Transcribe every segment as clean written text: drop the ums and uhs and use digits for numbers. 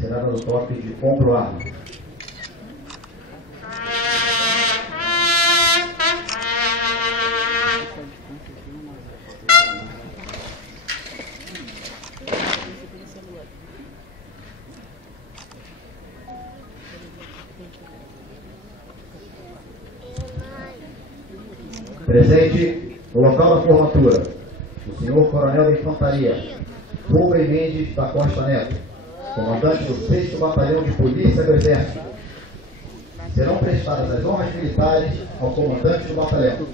Será dado toque de ombro arma. Presente no local da formatura, o senhor Coronel de Infantaria, Rubem Mendes da Costa Neto, comandante do 6º Batalhão de Polícia do Exército. Serão prestadas as honras militares ao comandante do batalhão.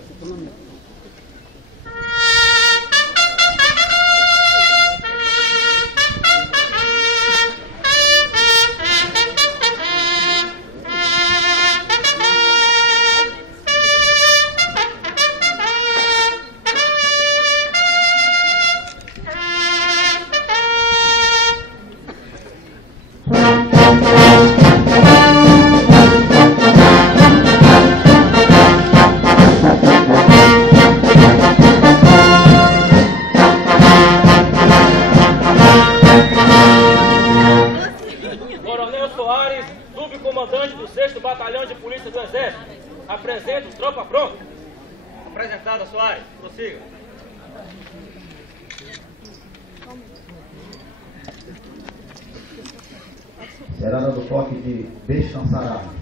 Subcomandante do 6º Batalhão de Polícia do Exército. Apresento, tropa pronta. Apresentada, Soares. Prossiga. Será dado toque de descansar a arma.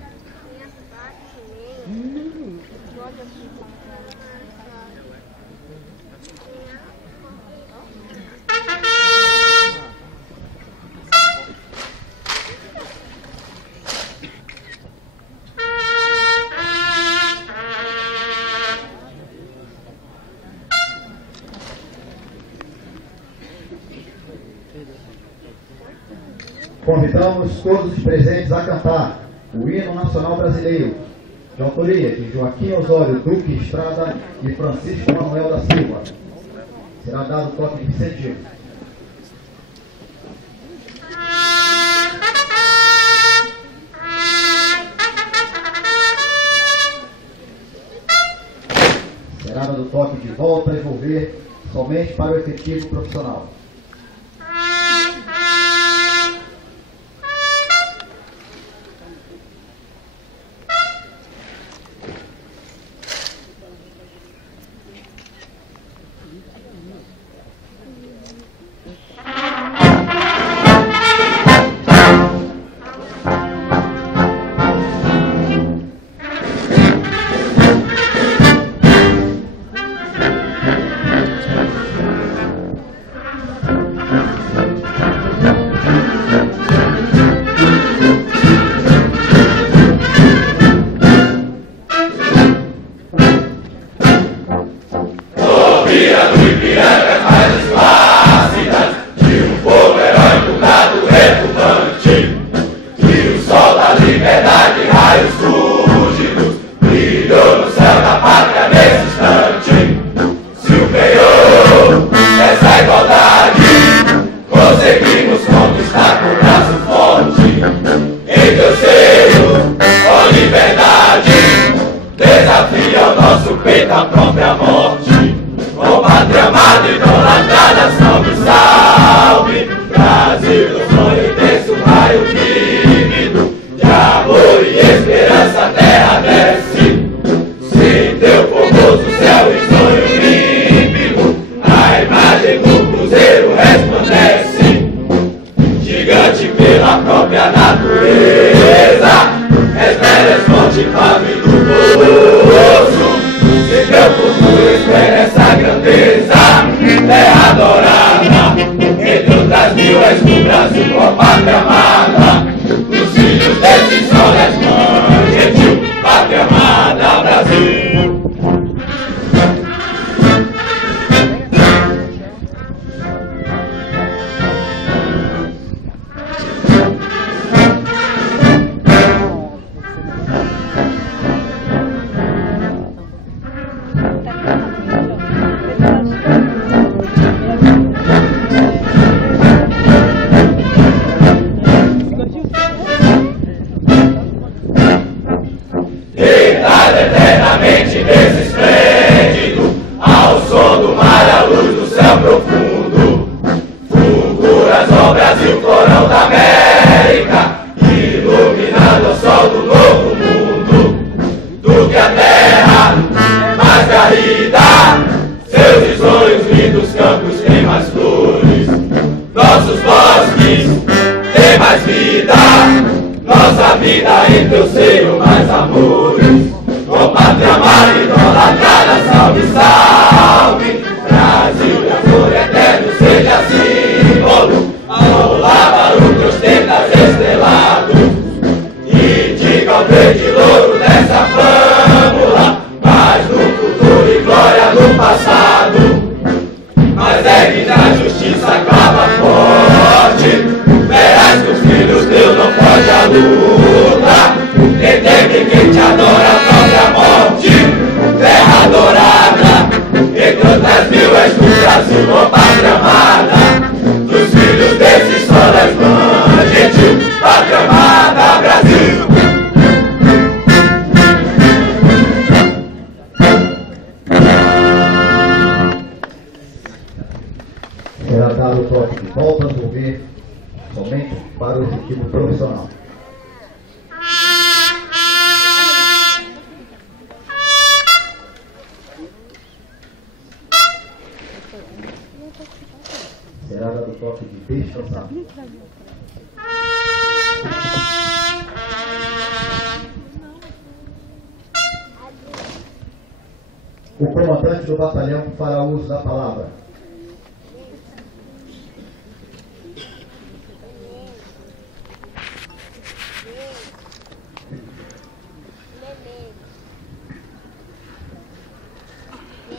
Convidamos todos os presentes a cantar o hino nacional brasileiro, de autoria de Joaquim Osório Duque Estrada e Francisco Manuel da Silva. Será dado toque de incentivo. Será dado toque de volta a envolver somente para o efetivo profissional. em teu seio mais amores. Ó pátria amada, idolatrada, salve, salve. Brasil, amor eterno, seja símbolo. Ao lavar os teus tendas estrelados. E diga ao verde louro dessa flâmula, paz no futuro e glória no passado. Mas é que na justiça clava forte, verás que os filhos teus não fogem à luta. Quem teme, quem te adora, a própria morte. Terra dourada, entre outras mil és do Brasil, ó pátria amada. Dos filhos desse sol és mãe gentil, pátria amada, Brasil. Será dado o toque de volta a mover somente para o efetivo profissional. Será dado o toque de descansar. O comandante do batalhão fará uso da palavra.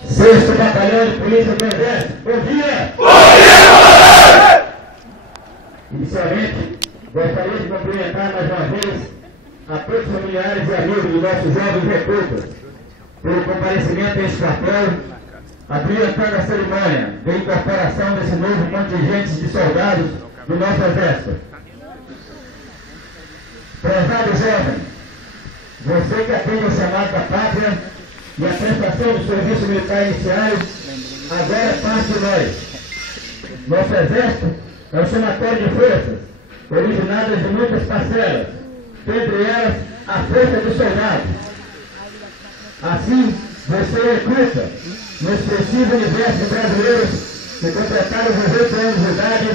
Sexto Batalhão de Polícia do Exército. Bom dia! Bom dia, comandante! Inicialmente, gostaria de cumprimentar mais uma vez a todos os familiares e amigos dos nossos jovens recrutas pelo comparecimento a este quartel, abrilhantando a cerimônia de incorporação desse novo contingente de soldados do nosso Exército. Prezado jovem, você que atende ao chamado da pátria e a prestação do serviço militar inicial, agora é parte de nós. Nosso Exército é um somatório de forças, originadas de muitas parcelas, entre elas a força dos soldados. Assim, você recruta no expressivo universo de brasileiros que completaram 18 anos de idade,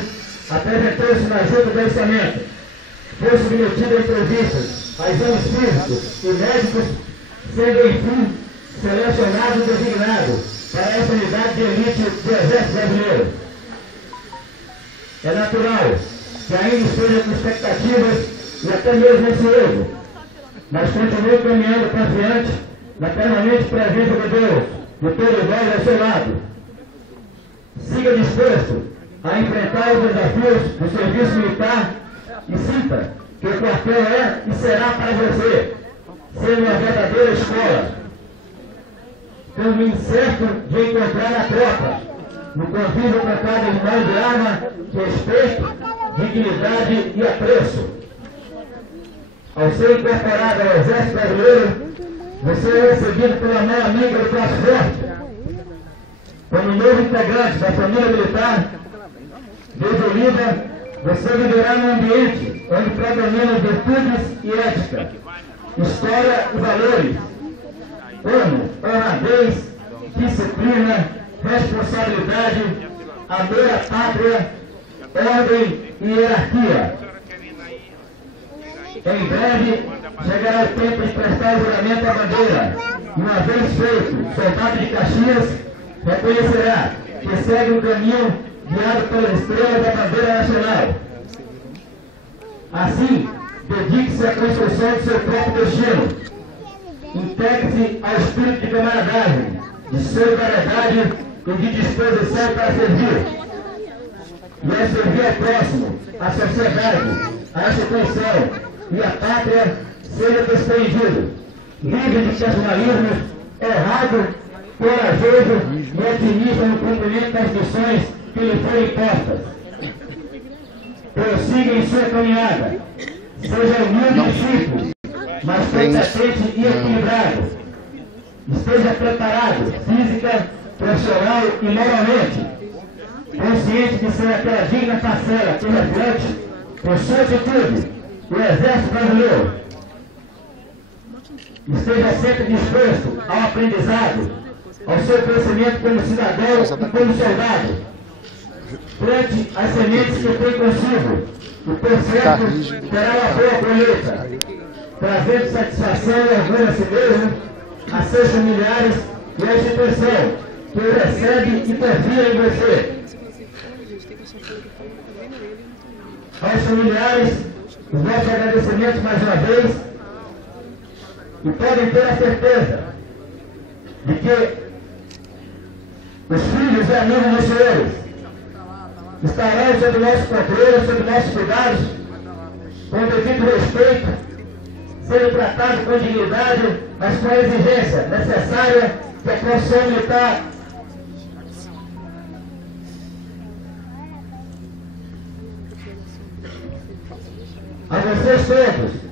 apresentou-se na junta do orçamento, foi submetido a entrevistas, a exames físicos e médicos, sendo, enfim, selecionado e designado para essa unidade de elite do Exército Brasileiro. É natural que ainda esteja com expectativas e até mesmo ansioso, mas continue caminhando confiante na permanente presença de Deus, de todos nós ao seu lado. Siga disposto a enfrentar os desafios do serviço militar e sinta que o quartel é e será para você, sendo uma verdadeira escola. Caminho certo de encontrar a tropa, no convívio com cada animal de arma, respeito, dignidade e apreço. Ao ser incorporado ao Exército Brasileiro, você é recebido pela mão amiga do Braço Forte. Como novo integrante da família militar, desde o Líder, você viverá num ambiente onde predominam virtudes e ética, história e valores, como honradez, disciplina, responsabilidade, amor à pátria, ordem e hierarquia. Em breve, chegará o tempo de prestar o juramento à bandeira. Uma vez feito, soldado de Caxias reconhecerá que segue um caminho guiado pelas estrelas da bandeira nacional. Assim, dedique-se à construção do seu próprio destino. Integre-se ao espírito de camaradagem, de solidariedade e de disposição para servir. E ao servir ao próximo, à sociedade, à instituição e à pátria, seja desprendido, livre de personalismo, errado, corajoso e otimista no cumprimento das missões que lhe foram impostas. Prossiga em sua caminhada, seja humilde e simples, mas competente e equilibrado. Esteja preparado física, profissional e moralmente, consciente de ser aquela digna parcela que reflete, por sua atitude, o Exército Brasileiro. Esteja sempre disposto ao aprendizado, ao seu crescimento como cidadão e como soldado. Plante as sementes que tem consigo, e por certo terá uma boa colheita. trazendo satisfação e orgulho a si mesmo, a seus familiares e à instituição que o recebe e confia em você. Aos familiares, os nossos agradecimentos mais uma vez, e podem ter a certeza de que os filhos e amigos dos senhores estarão sob nosso controle, sob nossos cuidados, com o devido respeito, sendo tratados com dignidade, mas com a exigência necessária que a profissão militar a vocês todos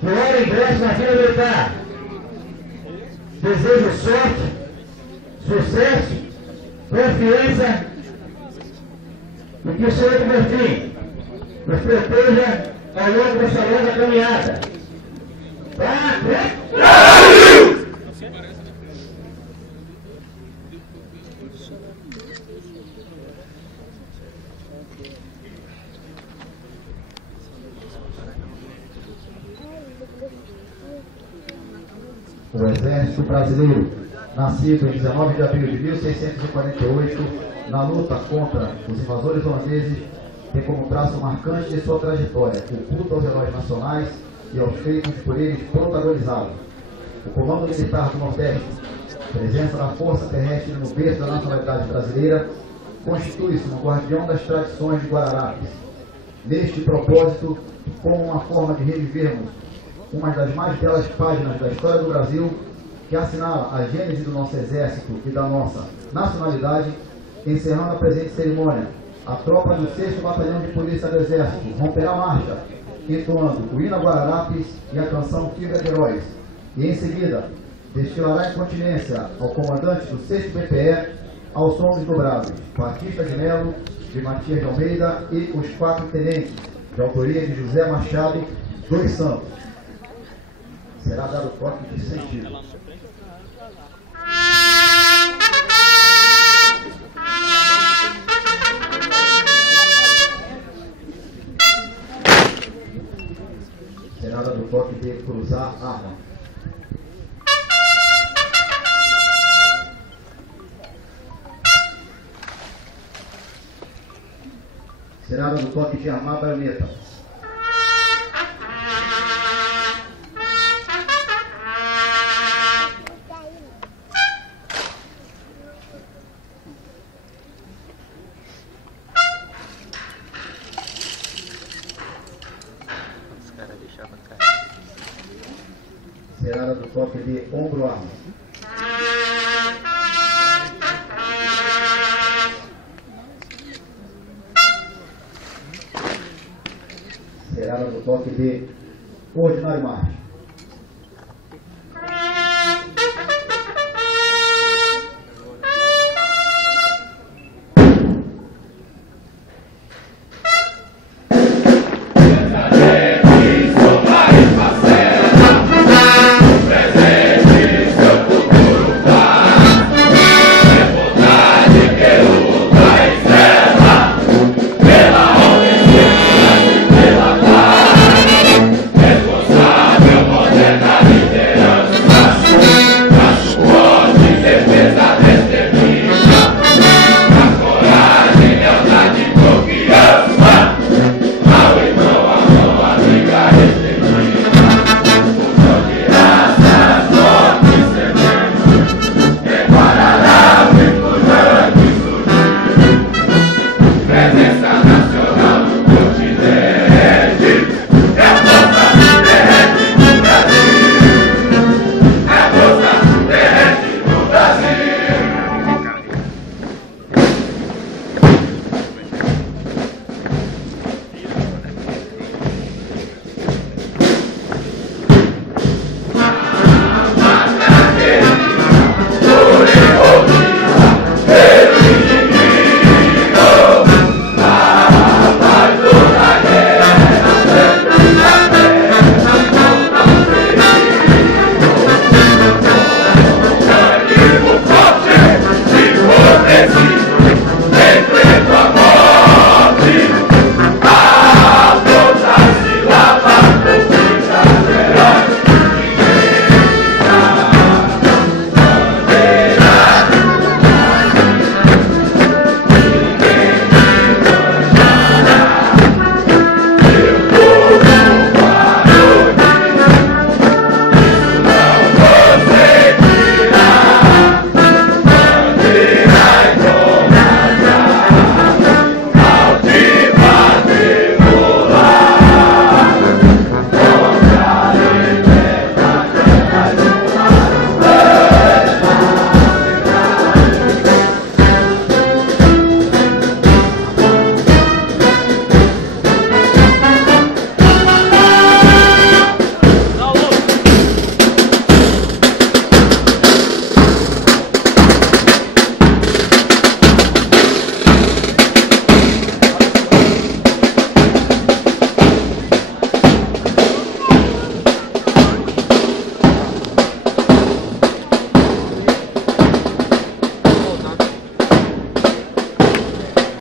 que ora ingresso na vida militar, desejo sorte, sucesso, confiança e que o Senhor do Bonfim nos proteja ao longo dessa longa caminhada. O Exército Brasileiro, nascido em 19 de abril de 1648, na luta contra os invasores holandeses, tem como traço marcante de sua trajetória o culto aos heróis nacionais e aos feitos por eles protagonizados. O Comando Militar do Nordeste, presença da Força Terrestre no berço da nacionalidade brasileira, constitui-se um guardião das tradições de Guararapes. Neste propósito, como uma forma de revivermos uma das mais belas páginas da história do Brasil, que assinala a gênese do nosso Exército e da nossa nacionalidade, encerrando a presente cerimônia, a tropa do 6º Batalhão de Polícia do Exército romperá a marcha, entoando o hino a Guararapes e a canção Fibra de Heróis, e em seguida destilará incontinência ao comandante do 6º BPE, aos som dos dobrados Batista de Melo, de Matias de Almeida e os 4 tenentes, de autoria de José Machado dos Santos. Será dado toque de sentido. Será dado toque de cruzar a arma. Será dado toque de armar a baioneta. Será do toque de ombro-arma. Será do toque de ordinário marcha.